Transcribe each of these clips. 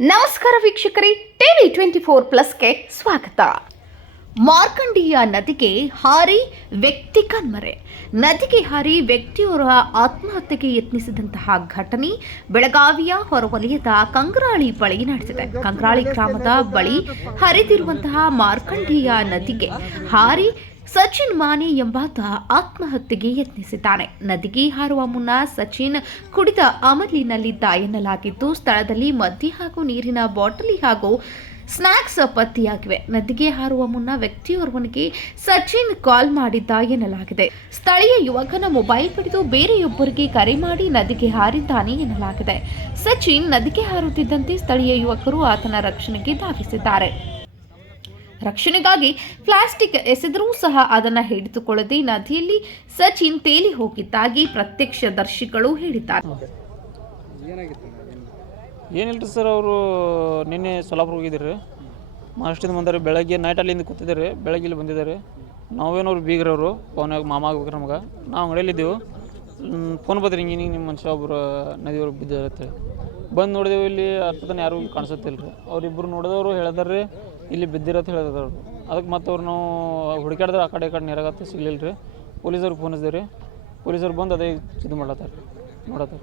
ನಮಸ್ಕಾರ ವೀಕ್ಷಕರೇ, TV twenty four ಪ್ಲಸ್ಗೆ ಸ್ವಾಗತ. ಮಾರ್ಕಂಡೀಯ ನದಿಗೆ ಹಾರಿ ವ್ಯಕ್ತಿ ಕಣ್ಮರೆ. ನದಿಗೆ ಹಾರಿ ವ್ಯಕ್ತಿಯವರ ಆತ್ಮಹತ್ಯೆಗೆ ಯತ್ನಿಸಿದಂತಹ ಘಟನೆ ಬೆಳಗಾವಿಯ ಹೊರವಲಯದ ಕಂಗ್ರಾಳಿ ಬಳಿ ನಡೆದಿದೆ ಕಂಗ್ರಾಳಿ ಗ್ರಾಮದ ಬಳಿ ಹರಿದಿರುವಂತಹ ಮಾರ್ಕಂಡೀಯ ನದಿಗೆ ಹಾರಿ ಸಚಿನ್ ಮಾನೆ ಎಂಬಾತ ಆತ್ಮಹತ್ಯೆಗೆ ಯತ್ನಿಸಿದ್ದಾನೆ. ನದಿಗೆ ಹಾರುವ ಮುನ್ನ ಸಚಿನ್ ಕುಡಿದ ಅಮಲಿನಲ್ಲಿದ್ದ ಎನ್ನಲಾಗಿದ್ದು, ಸ್ಥಳದಲ್ಲಿ ಮದ್ಯ ಹಾಗೂ ನೀರಿನ ಬಾಟಲಿ ಹಾಗೂ ಸ್ನ್ಯಾಕ್ಸ್ ಪತ್ತೆಯಾಗಿವೆ. ನದಿಗೆ ಹಾರುವ ಮುನ್ನ ವ್ಯಕ್ತಿಯೋರ್ವನಿಗೆ ಸಚಿನ್ ಕಾಲ್ ಮಾಡಿದ್ದ ಎನ್ನಲಾಗಿದೆ. ಸ್ಥಳೀಯ ಯುವಕನ ಮೊಬೈಲ್ ಪಡೆದು ಬೇರೆಯೊಬ್ಬರಿಗೆ ಕರೆ ಮಾಡಿ ನದಿಗೆ ಹಾರಿದ್ದಾನೆ ಎನ್ನಲಾಗಿದೆ. ಸಚಿನ್ ನದಿಗೆ ಹಾರುತ್ತಿದ್ದಂತೆ ಸ್ಥಳೀಯ ಯುವಕರು ಆತನ ರಕ್ಷಣೆಗೆ ಧಾವಿಸಿದ್ದಾರೆ. ರಕ್ಷಣೆಗಾಗಿ ಪ್ಲಾಸ್ಟಿಕ್ ಎಸೆದರೂ ಸಹ ಅದನ್ನು ಹಿಡಿದುಕೊಳ್ಳದೆ ನದಿಯಲ್ಲಿ ಸಚಿನ್ ತೇಲಿ ಹೋಗಿದ್ದಾಗಿ ಪ್ರತ್ಯಕ್ಷದರ್ಶಿಗಳು ಹೇಳಿದ್ದಾರೆ. ಏನಿಲ್ಲ ಸರ್ ಅವರು ನಿನ್ನೆ ಸೊಲಾಪುರ ಹೋಗಿದ್ದಾರೆ ಮಹಾರಾಷ್ಟ್ರದಿಂದ ಬಂದಾರೆ ಬೆಳಗ್ಗೆ ನೈಟ್ ಅಲ್ಲಿಂದ ಕೂತಿದ್ದಾರೆ ಬೆಳಗ್ಗೆ ಇಲ್ಲಿ ಬಂದಿದ್ದಾರೆ. ನಾವೇನವ್ರು ಬೀಗರವರು ಫೋನಾಗ ಮಾಮ ಆಗ್ಬೇಕು ನಮ್ಗೆ. ನಾವು ಅಂಗಡಿಯಲ್ಲಿದ್ದೆವು ಫೋನ್ ಬಂದ್ರೆ ಹಿಂಗೆ ಹಿಂಗೆ ನಿಮ್ಮ ಮನುಷ್ಯ ಒಬ್ಬರು ನದಿಯವ್ರು ಬಿದ್ದಾರೆ ಬಂದು ನೋಡಿದೆವು ಇಲ್ಲಿ ಅರ್ಥದನ್ನ ಯಾರಿಗೂ ಕಾಣಿಸುತ್ತಿಲ್ಲ ರೀ ಅವರಿಬ್ಬರು ನೋಡಿದವರು ಹೇಳಿದಾರೆ ಇಲ್ಲಿ ಬಿದ್ದಿರತ್ತೆ ಹೇಳಿದ್ರು ಅದಕ್ಕೆ ಮತ್ತೆ ಅವ್ರು ನಾವು ಹುಡುಕಾಡಿದ್ರೆ ಆ ಕಡೆ ಕಡೆ ನೀರಾಗತ್ತೆ, ಸಿಗ್ಲಿಲ್ಲ ರೀ. ಪೊಲೀಸರು ಫೋನ್ ಹಚ್ಚಿದೆ ರೀ. ಪೊಲೀಸರು ಬಂದು ಅದೇ ಇದು ಮಾಡತ್ತಾರ ನೋಡತ್ತಾರ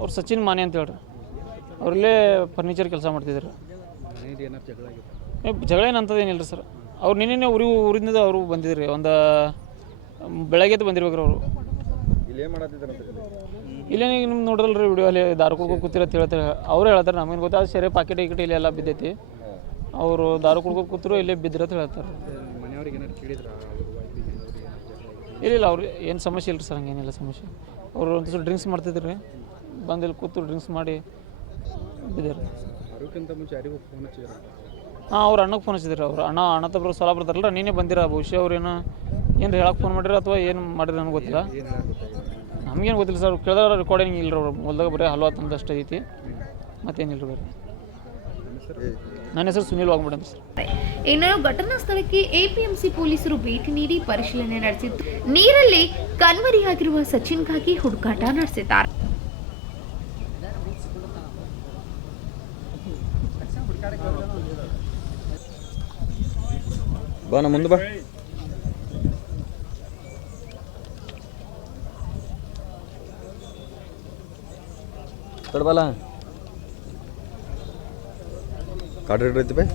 ಅವ್ರು ಸಚಿನ್ ಮಾನೆ ಅಂತ ಹೇಳ್ರಿ. ಅವ್ರಲ್ಲೇ ಫರ್ನಿಚರ್ ಕೆಲಸ ಮಾಡ್ತಿದ್ರು ಜಗಳ ಏನಂತದ್ದು ಏನಿಲ್ಲ ಸರ್? ಅವ್ರು ನಿನ್ನೆ ಊರಿ ಊರಿಂದ ಅವರು ಬಂದಿದ್ರಿ ಒಂದು ಬೆಳಗ್ಗೆದ್ದು ಬಂದಿರ್ಬೇಕ್ರಿ ಅವರು. ಇಲ್ಲಿ ನೀವು ನಿಮ್ಗೆ ನೋಡಿದ್ರಲ್ರಿ ವಿಡಿಯೋ ಅಲ್ಲಿ ದಾರು ಕೂತಿರ ಕೂತಿರತ್ತೆ ಹೇಳ್ತಾರೆ. ಅವ್ರು ಹೇಳ್ತಾರೆ ನಮಗೆ ಗೊತ್ತಾ ಸರಿ ಪಾಕೆಟ್ ಗಿಕೆಟ್ ಇಲ್ಲಿ ಎಲ್ಲ ಬಿದ್ದೈತಿ. ಅವರು ದಾರು ಕುಡ್ಕೊಂಡು ಕೂತರು ಇಲ್ಲೇ ಬಿದ್ದಿರತ್ತೆ ಹೇಳ್ತಾರೆ. ಮನೆಯವ್ರಿಗೆ ಏನಾರು ಕೇಳಿದ್ರ? ಇಲ್ಲ ಇಲ್ಲ ಅವ್ರು ಏನು ಸಮಸ್ಯೆ ಇಲ್ಲ ಸರ್ ಹಂಗೇನಿಲ್ಲ ಸಮಸ್ಯೆ. ಅವರು ಒಂದು ಸ್ವಲ್ಪ ಡ್ರಿಂಕ್ಸ್ ಮಾಡ್ತಿದ್ರು. ರೀ ಬಂದು ಇಲ್ಲಿ ಕೂತು ಡ್ರಿಂಕ್ಸ್ ಮಾಡಿ ಬಿದ್ದಾರೆ. ಅದಕ್ಕಿಂತ ಮುಂಚೆ ಯಾರಿಗೂ ಫೋನ್ ಹಚ್ಚಿದ್ರ? ಹಾಂ ಅವ್ರ ಅಣ್ಣಗೆ ಫೋನ್ ಹಚ್ಚಿದ್ರಿ ಅವ್ರು. ಅಣ್ಣ ಅಣ್ಣ ತಬ್ರು ಸಲ ಬರ್ತಾರಲ್ಲ ನೀನೇ ಬಂದಿರ ಬಹುಶಃ ಅವ್ರು ಏನು ಏನು ಹೇಳಕ್ಕೆ ಫೋನ್ ಮಾಡಿರ ಅಥವಾ ಏನು ಮಾಡಿರ ನನಗೆ ಗೊತ್ತಿಲ್ಲ. ನಮಗೇನು ಗೊತ್ತಿಲ್ಲ ಸರ್. ಕೇಳಿದ್ರೆ ರೆಕಾರ್ಡಿಂಗ್ ಇಲ್ಲ ಅವ್ರು. ಮೊದಲಾಗ ಬರೀ ಹಲ್ವಾ ಅಷ್ಟೇ ಐತಿ. ಮತ್ತೇನಿಲ್ಲ ಬೇರೆ. ನನ್ನ ಹೆಸರು ಸುನೀಲ್ ವಾಗ್ಮಡ್ ಸರ್. ಇನ್ನು ಘಟನಾ ಸ್ಥಳಕ್ಕೆ ಎಪಿಎಂಸಿ ಪೊಲೀಸರು ಭೇಟಿ ನೀಡಿ ಪರಿಶೀಲನೆ ನಡೆಸಿದ್ದು ನೀರಲ್ಲಿ ಕಣ್ಮರೆಯಾಗಿರುವ ಸಚಿನ್ಗಾಗಿ ಹುಡುಕಾಟ ನಡೆಸಿದ್ದಾರೆ. ಬಾ ನಮ್ಮ ಮುಂದೆ ಬಾ. ಕಡ್ಬಲ್ಲ ಕಾರ್ಡ್ ರೇಟ್ ಐತಿ ಬೈ